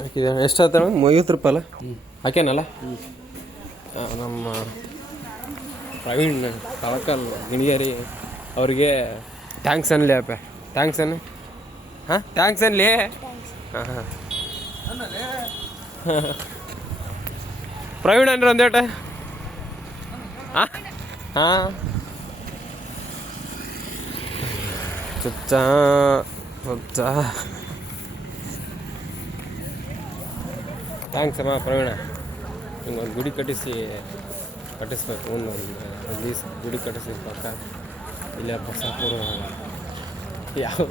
ಹಾಕಿದ್ದಾನೆ. ಎಷ್ಟು ಆಯ್ತಾನ? 50 ರೂಪಾಯಿ ಅಲ್ಲ ಹಾಕೇನಲ್ಲ. ನಮ್ಮ ಪ್ರವೀಣ್ ಕಳಕಲ್ ಗಿಣಿಗೇರಿ ಅವ್ರಿಗೆ ಥ್ಯಾಂಕ್ಸ್ ಅನ್ಲಿ ಅಪ್ಪ. ಥ್ಯಾಂಕ್ಸ್ ಅನ್ನ. ಹಾಂ ಥ್ಯಾಂಕ್ಸ್ ಅನ್ಲಿ. ಹಾಂ ಹಾಂ ಪ್ರವೀಣ್ ಅಂದ್ರೆ ಒಂದೇಟ. ಹಾಂ ಹಾಂ ಚುಚ್ಚ ಚುಚ್ಚ. ಥ್ಯಾಂಕ್ಸ್ ಅಮ್ಮ ಪ್ರವೀಣ. ಹಿಂಗೊಂದು ಗುಡಿ ಕಟ್ಟಿಸ್ಬೇಕು. ಒಂದು ದಿವಸ ಗುಡಿ ಕಟ್ಟಿಸಿ ಪಕ್ಕ ಇಲ್ಲೇ ಬಸಾಪುರ. ಯಾವ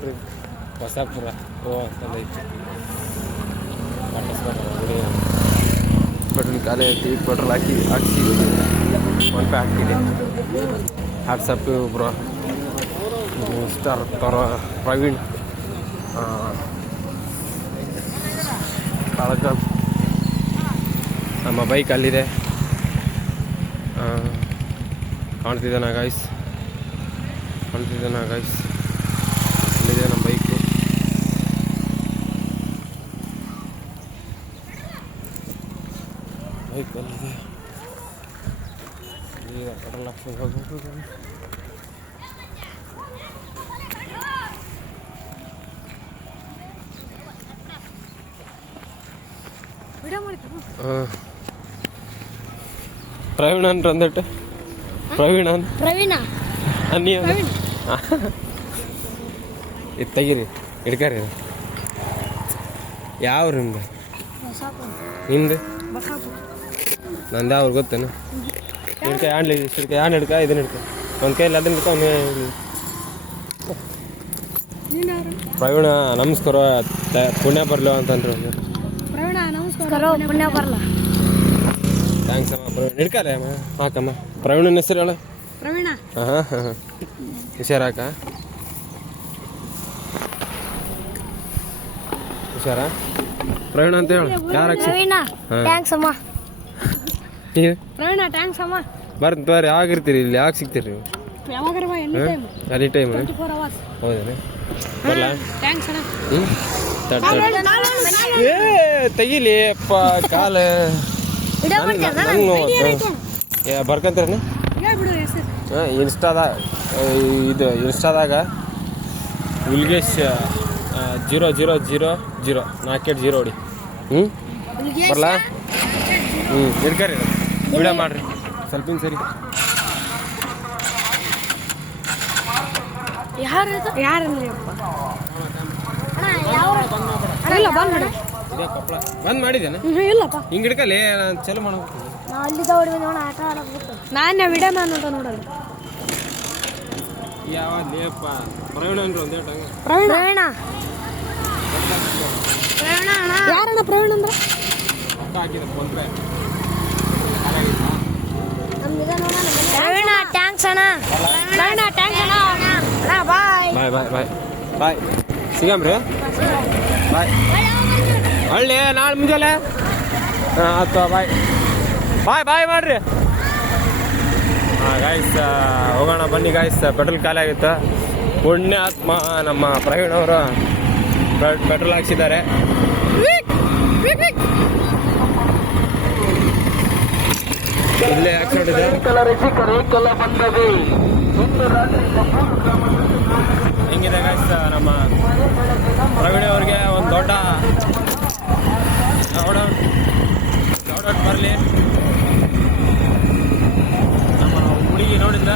ಬಸಾಪುರ ಅಂತಂದೈತಿ. ಕಟ್ಟಿಸ್ಬೇಕು ಗುಡಿ. ಪೆಟ್ರೋಲ್ ಖಾಲಿ ಐತಿ. ಪೆಟ್ರೋಲ್ ಹಾಕಿಸಿ 1 ರೂಪಾಯಿ ಹಾಕಿದೆ. ವಾಟ್ಸಪ್ ಬ್ರೋ ಸ್ಟಾರ್ ಪ್ರವೀಣ್ ಕಳಕಲ್. ನಮ್ಮ ಬೈಕ್ ಅಲ್ಲಿದೆ, ಕಾಣ್ತಿದ್ದಾನ ಗಾಯ್ಸ್. ಅಲ್ಲಿದೆ ನಮ್ಮ ಬೈಕು. ಅಲ್ಲಿದೆ. ಈಗ ಪೆಟ್ರೋಲ್ ಹಾಕ್ಸ್ಕೊಂಡು ಹೋಗ್ಬೇಕು. ಪ್ರವೀಣ ಅಂದ್ರೆ ಅಂದಟ್ಟು ಪ್ರವೀಣ ಅನ್ನಿ ಇದು ತೆಗೀರಿ ಹಿಡ್ಕಾರಿ. ಯಾವ್ರು ನಿಮ್ದು? ನಿಮ್ದು ನಂದು ಯಾವ್ರು ಗೊತ್ತೇನು? ಹಿಡ್ಕ ಆಣ್ಲಿ ಹಿಡ್ಕ ಯಾನ್ ಹಿಡ್ಕ ಇದನ್ನ ಹಿಡ್ಕ. ಒಂದು ಕೈಯಲ್ಲಿ ಅದನ್ನ ಹಿಡ್ಕ ಪ್ರವೀಣ ನಮಸ್ಕಾರ ಪುಣ್ಯ ಬರಲಿ ಅಂತಂದ್ರೆ ಪುಣ್ಯ ಬರಲ್ಲ. ಥ್ಯಾಂಕ್ಸ್ ಅಮ್ಮ ಪ್ರವೀಣ್. ಹಿಡ್ಕಲ್ಲ ಅಮ್ಮ ಹಾಕಮ್ಮ. ಪ್ರವೀಣನ ಹೆಸರು ಹೇಳ. ಪ್ರವೀಣ. ಹಾಂ ಹಾಂ ಹಾಂ ಹುಷಾರಾಕ. ಹುಷಾರಾ ಪ್ರವೀಣ ಅಂತ ಹೇಳು. ಯಾರು ಥ್ಯಾಂಕ್ಸ್ ಅಮ್ಮ. ನೀವು ಪ್ರವೀಣ ಥ್ಯಾಂಕ್ಸ್ ಅಮ್ಮ. ಬರ್ತೀನಿ ತೋರಿ. ಯಾವಾಗಿರ್ತೀರಿ ಇಲ್ಲಿ? ಯಾಕೆ ಸಿಗ್ತೀರಿ ನೀವು? Any time. ಹೌದೇನೆ ಬರಲ್ಲ. ಹ್ಞೂ ತೆಗೀಲಿ ಅಪ್ಪ ಕಾಲು ಬರ್ಕಂತೀರೇನು? ಹಾಂ ಇನ್ಸ್ಟಾದಾಗ ವಿಲ್ಗೇಶ್ 0000 4 ಹೊಡಿ. ಬರಲ್ಲ. ಹಿಡ್ಕರಿ ವಿಡಿಯೋ ಮಾಡಿರಿ ಸ್ವಲ್ಪ ಸರಿ. ಬಂದ್ ಮಾಡಿದ್ದೇನೆ. ಇಲ್ಲಪ್ಪ ಹಿಂಗೆ ಹಿಡ್ಕಲ್ಲಿ ನಾನು ಚಲೋ ಮಾಡ್ಬೇಕು. ನಾನು ವಿಡಿಯೋ ಅಂತ ನೋಡಲ್ಲ. ಯಾವಪ್ಪ ಪ್ರವೀಣ ಅಂದ್ರೆ ಒಂದೇ ಪ್ರವೀಣ ಯಾರಣ್ಣ? ಪ್ರವೀಣ ಅಂದ್ರೆ ಹಾಕಿದ ಫೋನ್ಪೇ. ಪ್ರವೀಣ ಥ್ಯಾಂಕ್ಸ್ ಅಣ್ಣ. ಪ್ರವೀಣ ಥ್ಯಾಂಕ್ಸ್ ಅಣ್ಣ. ಬಾಯ್ ಬಾಯ್ ಬಾಯ್ ಬಾಯ್ ಬಾಯ್. ಸಿಗಮ್ರಿ. ಬಾಯ್. ಹಳ್ಳಿ ನಾಳೆ ಮುಂಜಾನೆ. ಹಾಂ ಆಯ್ತು ಬಾಯ್ ಬಾಯ್ ಬಾಯ್ ಮಾಡಿರಿ. ಹಾಂ ಗಾಯ್ಸ್ ಹೋಗೋಣ ಬನ್ನಿ ಗಾಯ್ಸ್. ಪೆಟ್ರೋಲ್ ಖಾಲಿ ಆಗಿತ್ತು. ಪುಣ್ಯಾತ್ಮ ನಮ್ಮ ಪ್ರವೀಣ್ ಅವರು ಪೆಟ್ರೋಲ್ ಹಾಕ್ಸಿದ್ದಾರೆ. ಇಲ್ಲೇ ಆಕ್ಸಿಡೆಂಟ್ ಇದೆ. ಹೆಂಗಿದೆ ಗಾಯ್ಸ್ ನಮ್ಮ ಪ್ರವೀಣ್ ಅವ್ರಿಗೆ ಒಂದು ದೊಡ್ಡ ಬರಲಿ. ನಮ್ಮ ಹುಡುಗಿ ನೋಡಿದ್ರ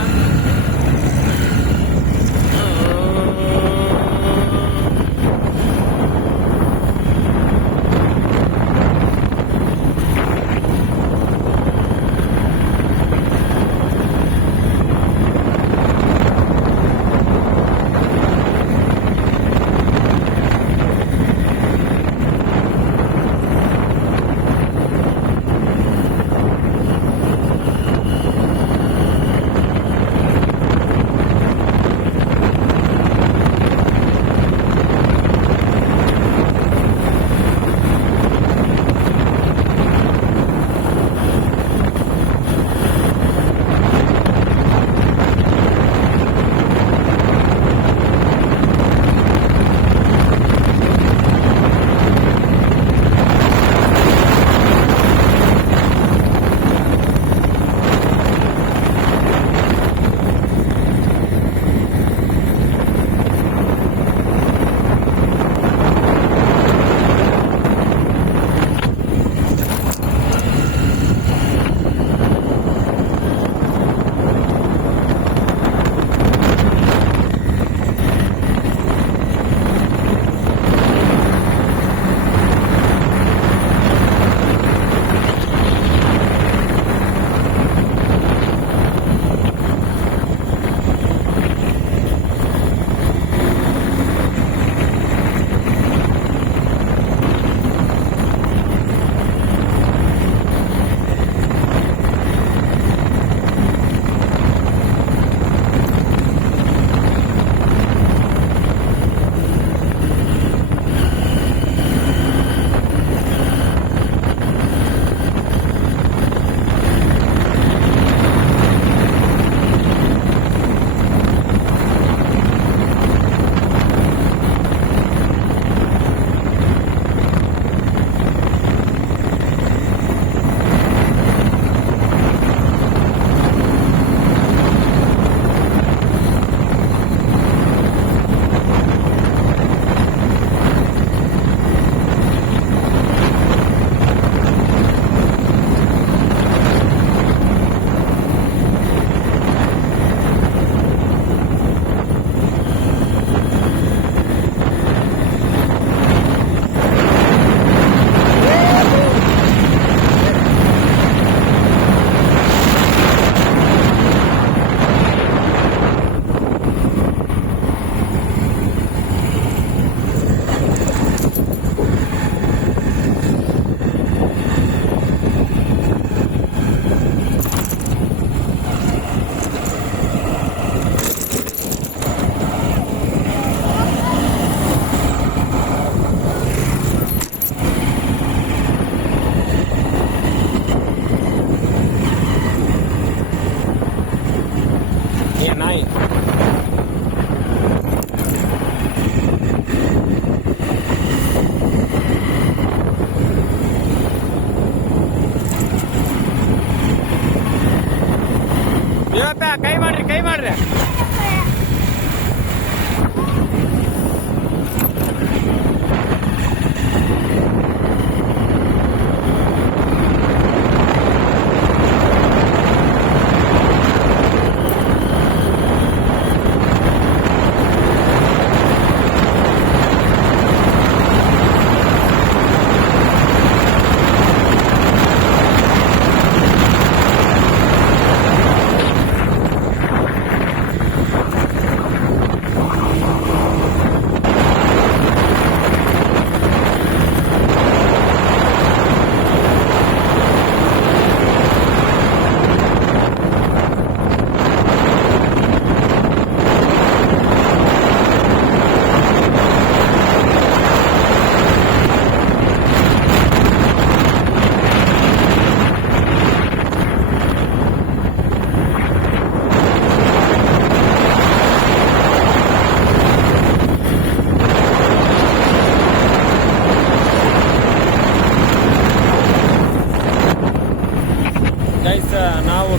ನಾವು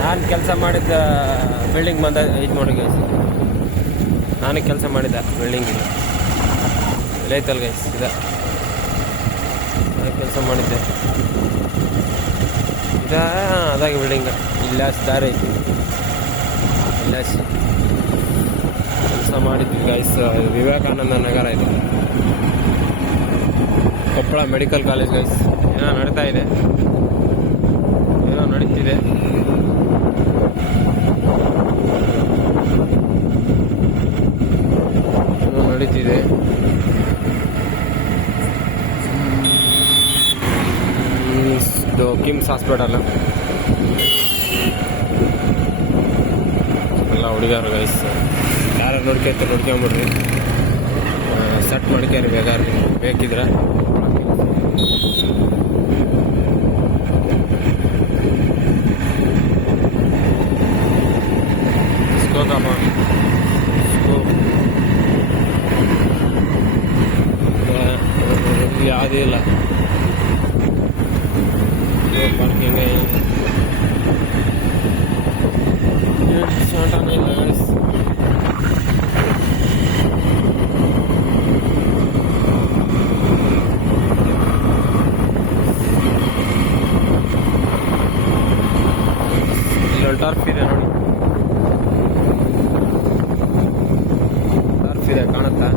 ನಾನು ಕೆಲಸ ಮಾಡಿದ್ದ ಬಿಲ್ಡಿಂಗ್ ಬಂದ ಇದು ನೋಡಿ ಗೈಸ್. ನಾನು ಕೆಲಸ ಮಾಡಿದ್ದೆ ಬಿಲ್ಡಿಂಗ್ ಇಲ್ಲೈತಲ್ಲ ಗೈಸ್. ನಾನು ಕೆಲಸ ಮಾಡಿದ್ದೆ ಅದಾಗಿ ಬಿಲ್ಡಿಂಗ್ ಇಲ್ಲಾಸ್ ದಾರಿ ಐತಿ. ಇಲ್ಲಾಸ್ ಕೆಲಸ ಮಾಡಿದ್ವಿ ಗೈಸ್. ವಿವೇಕಾನಂದ ನಗರ ಇದು, ಕೊಪ್ಪಳ ಮೆಡಿಕಲ್ ಕಾಲೇಜ್ ಗೈಸ್. ಏನೋ ನಡೀತಾ ಇದೆ, ಏನೋ ನಡೀತಿದೆ. ನಡೀತಿದೆ. ಇದು ಕಿಮ್ಸ್ ಹಾಸ್ಪಿಟಲ್. ಎಲ್ಲ ಹುಡುಗರು ಗೈಸ್, ಯಾರು ನೋಡ್ಕೊಂಬಿಡ್ರಿ, ಸೆಟ್ ಮಾಡ್ಕ್ಯಾರಿ ಬೇಕಿದ್ರೆ. ಯಾವುದೂ ಇಲ್ಲ ಪಾರ್ಕಿಂಗ್ ಇಲ್ಲೊಂದು ಟರ್ಫ್ ಇದೆ ನೋಡಿ, ಟರ್ಫ್ ಇದೆ ಕಾಣುತ್ತಾ?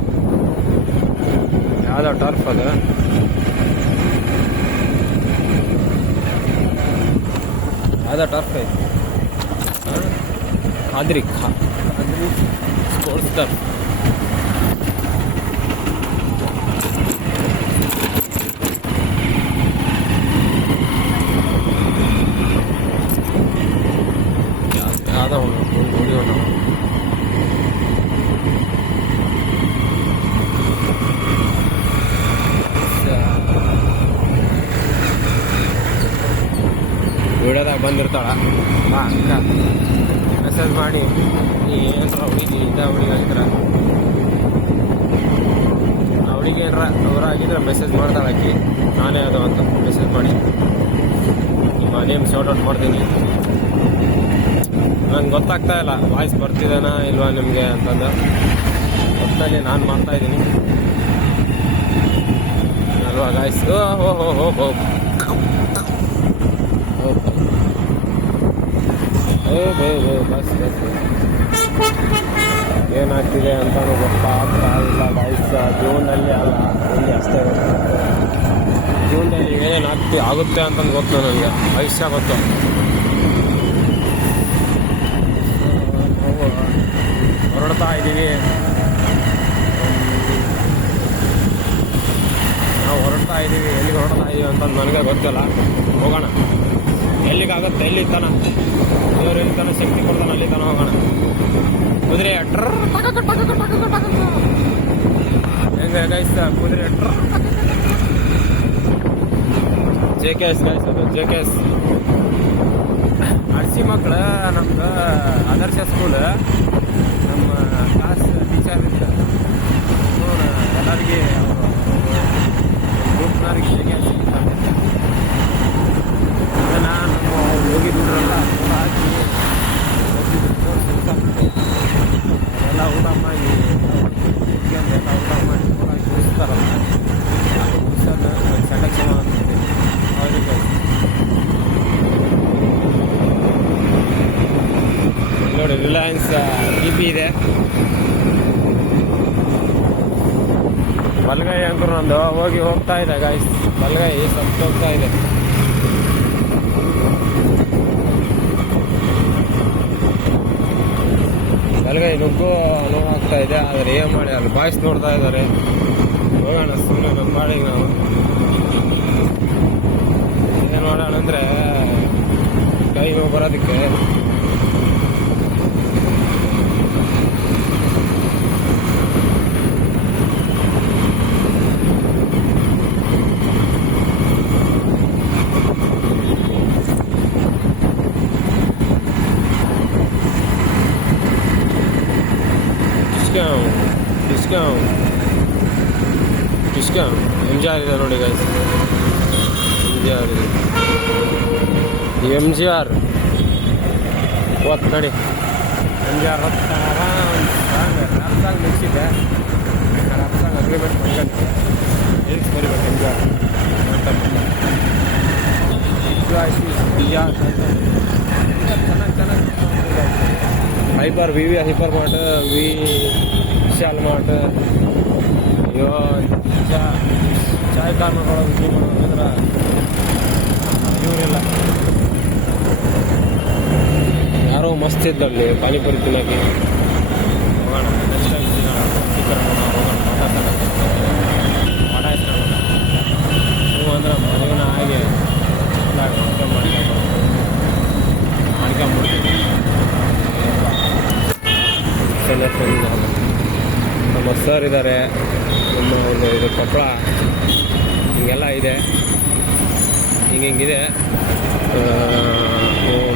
ಯಾವುದೋ ಟರ್ಫ್ ಅದು. ಯಾವುದೋ ಟರ್ಫ್ ಐತಿ, ಖಾದ್ರಿ ಸ್ಪೋರ್ಟ್ಸ್ ಟರ್ಫ್. ಯಾವುದೋ ನೋಡಿವ ನಾವು. ವಿಡಿಯೋದಾಗ ಬಂದಿರ್ತಾಳ, ಬಾ ಅಕ್ಕ ಮೆಸೇಜ್ ಮಾಡಿ ಏನರ ಹುಡುಗಿ ಹುಡುಗಿ ಆಗಿದ್ರೆ, ಆ ಹುಡುಗಿ ಏನರ ಅವರಾಗಿದ್ರೆ ಮೆಸೇಜ್ ಮಾಡ್ತಾಳೆ ಆಕಿ. ನಾನೇ ಅದು ಅಂತ ಮೆಸೇಜ್ ಮಾಡಿ ನಿಮ್ಮ ನೇಮ್ ಶಾರ್ಟ್ ಔಟ್ ಮಾಡ್ತೀನಿ. ನಂಗೆ ಗೊತ್ತಾಗ್ತಾ ಇಲ್ಲ ವಾಯ್ಸ್ ಬರ್ತಿದ್ದಾನಾ ಇಲ್ವಾ ನಿಮಗೆ ಅಂತಂದು. ಒಟ್ಟಿನಲ್ಲಿ ನಾನು ಮಾಡ್ತಾಯಿದ್ದೀನಿ ಅಲ್ವಾ ಗಾಯ್ಸ್. ಬಸ್ ಏನಾಗ್ತಿದೆ ಅಂತಲೂ ಗೊತ್ತಾಗ್ತಾ ಇಲ್ಲ ಗಾಯ್ಸ್. ಜೂನಲ್ಲಿ ಅಲ್ಲ, ಇಲ್ಲಿ ಅಷ್ಟೇ ಜೂನಲ್ಲಿ ಏನೇನು ಆಗುತ್ತೆ ಅಂತಂದು ಗೊತ್ತು ನನಗೆ, ಭವಿಷ್ಯ ಗೊತ್ತು. ನಾವು ಹೊರಡ್ತಾ ಇದ್ದೀವಿ, ಎಲ್ಲಿಗೆ ಹೊರಡ್ತಾ ಇದ್ದೀವಿ ಅಂತಂದು ನನಗೆ ಗೊತ್ತಿಲ್ಲ. ಹೋಗೋಣ, ಎಲ್ಲಿಗಾಗುತ್ತೆ, ಎಲ್ಲಿ ತನ ದೇವ್ರು ಎಲ್ಲಿ ತನ ಶಕ್ತಿ ಕೊಡ್ತಾನೆ ಅಲ್ಲಿ ತನ ಹೋಗೋಣ. ಕುದುರೆ ಹೆಂಗೆ ಗೈಸ್, ಕುದುರೆ JKS ಗೈಸ್, ಅದು JKS ಅರ್ಸಿ ಮಕ್ಕಳು. ನಮ್ದು ಆದರ್ಶ ಸ್ಕೂಲ್, ನಮ್ಮ ಕ್ಲಾಸ್ ಟೀಚರ್ ಇದ್ದ ಎಲ್ಲರಿಗೆ ಗ್ರೂಪ್ನವ್ರಿಗೆ JKS ನಾನು ಹೋಗಿದ್ರಲ್ಲ ಹಾಕಿ ಎಲ್ಲ ಊಟ ಮಾಡಿ ಊಟ ಮಾಡಿ ಮುಗಿಸ್ತಾರಲ್ಲ, ಮುಗಿಸೋದು ಸೆಲೆಕ್ಷನ್ ಆಗ್ತದೆ ಅವ್ರಿಗೆ. ನೋಡಿ ರಿಲಯನ್ಸ್ BP ಇದೆ, ಬಲಗೈ ಅಂಕರು ನಂದು ಹೋಗ್ತಾ ಇದೆ ಗಾಯ್ಸ್. ಬಲಗೈ ಸತ್ತು ಹೋಗ್ತಾ ಇದೆ. ಬಲಗೈ ನೋವಾಗ್ತಾ ಇದೆ, ಆದರೆ ಏನು ಮಾಡಿ ಅಲ್ಲಿ ಬಾಯ್ಸ್ ನೋಡ್ತಾ ಇದ್ದಾರೆ. ಹೋಗೋಣ ಸುಮ್ಮನೆ ನಮ್ಮ ಬಾಡಿಗೆ ನಾವು ಏನು ಮಾಡೋಣ ಅಂದರೆ ಕೈ ನೋವು ಬರೋದಕ್ಕೆ. ಡಿಸ್ಕೌಂಟ್ ಎಂಜಾಯ್ ಇದೆ ನೋಡಿ ಗೈಸ್, ಎಮ್ ಜಿ ಆರ್ ಹೊತ್ತು ನೋಡಿ ಎಮ್ ಜಿ ಆರ್ ಹೊತ್ತು ರ್ಯಾಪ್ ಸಾಂಗ್ ಮುಗಿಸಿದ್ದೆ ರ್ಯಾಪ್ ಸಾಂಗ್ ಅಗ್ರಿಮೆಂಟ್ ಮಾಡ್ಕೊಂಡು ಲಿರಿಕ್ಸ್ ಬರಿಬೇಕು ಎಮ್ ಜಿ ಆರ್ ಚೆನ್ನಾಗಿ hyper V hyper mart V Vishal mart ಅಯ್ಯೋ ಚಾಯ್ ಕಾರ್ನರ್ಗಳು ವಿಜಿ ಮಾಡೋದಂದ್ರೆ ಇವರೆಲ್ಲ ಯಾರೋ ಮಸ್ತ್ ಇದ್ದಲ್ಲಿ ಪಾನಿಪುರಿ ತಿನ್ನೋಕೆ ಹೋಗೋಣ ನೆಕ್ಸ್ಟ್ ಟೈಮ್ ತಿನ್ನೋಣ ಹೋಗೋಣ ಮಠ ಇಷ್ಟ ನೀವು ಅಂದ್ರೆ ಮನೆಗಿನ ಹಾಗೆ ಮಾಡ್ಕೊಂಬಿಡ್ತೀವಿ ನಮ್ಮ ಸರ್ ಇದ್ದಾರೆ ನಮ್ಮ ಒಂದು ಇದು ಕೊಪ್ಪಳ ಹಿಂಗೆಲ್ಲ ಇದೆ ಹಿಂಗಿದೆ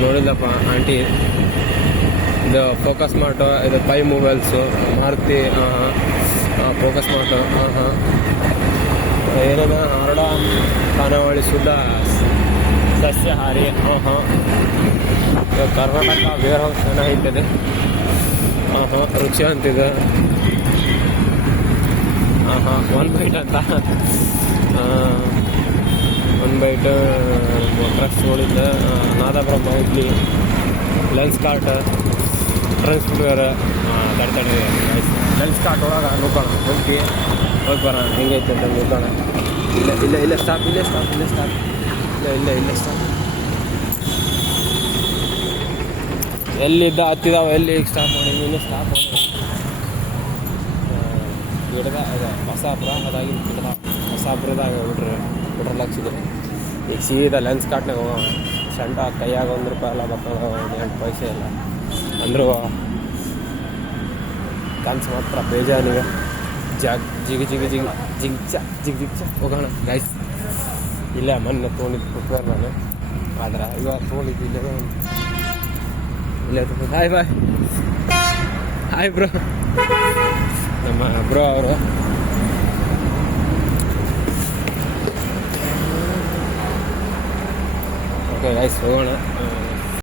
ನೋಡಿಲ್ಲಪ್ಪ ಆಂಟಿ ಇದು ಫೋಕಸ್ ಮಾರ್ಟು ಇದು Pai mobiles Maruti focus mart ಏನೇನ ಹರಡ ಖಾನಾವಳಿ ಶುದ್ಧ ಸಸ್ಯಾಹಾರಿ ಕರ್ನಾಟಕ ವೇರ್ ಹೌಸ್ ಚೆನ್ನಾಗಿರ್ತದೆ ರುಚಿ ಅಂತಿದೆ ಒನ್ ಬೈಟ್ ಅಂತ ಒನ್ ಬೈಟ್ ಡ್ರೆಸ್ ನೋಡಿದ್ದೆ Nadabrahma idli Lenskart trends footwear ತಡೆ ಲೆನ್ಸ್ ಕಾರ್ಟ್ ಒಳಗೆ ನುಗ್ಗೋಣ ಹೋಗಿ ಬರೋಣ ಹೆಂಗೈತೆ ಅಂತ ನುಗ್ಗೋಣ ಇಲ್ಲ ಸ್ಟಾಪ್ ಎಲ್ಲಿದ್ದ ಹತ್ತಿದಾವ ಎಲ್ಲಿ ಸ್ಟಾಪ್ ಮಾಡಿ ನೀನು ಸ್ಟಾಪ್ ಮಾಡಿ ಗಿಡದ ಅದು ಬಸಾಪುರ ಅದಾಗಿ ಗಿಡದ ಬಸಾಪುರದಾಗ ಬಿಟ್ರೆ ಲಕ್ಷಿದೆ ಈಗ ಸೀದಾ ಲೆನ್ಸ್ ಕಾರ್ಟ್ನಾಗ ಹೋಗೋಣ ಸಣ್ಣ ಕೈಯಾಗ ₹1 ಎಲ್ಲ ಬರ್ತದೆ 8 ಪೈಸೆ ಇಲ್ಲ ಅಂದರೂ ಕನ್ಸು ಮಾತ್ರ ಬೇಜಾನಿವೆ ಜಿಗ್ ಹೋಗೋಣ ಗೈಸ್ ಇಲ್ಲ ಮೊನ್ನೆ ತೊಗೊಂಡಿದ್ದು ಫುಟ್ವೇರ್ ನಾನು ಆದ್ರೆ ಇವಾಗ ತೊಗೊಂಡಿದ್ದು ಇಲ್ಲೇ ಹಾಯ್ ಬ್ರೋ ನಮ್ಮ ಬ್ರೋ ಅವರು ಓಕೆ ಗೈಸ್ ಹೋಗೋಣ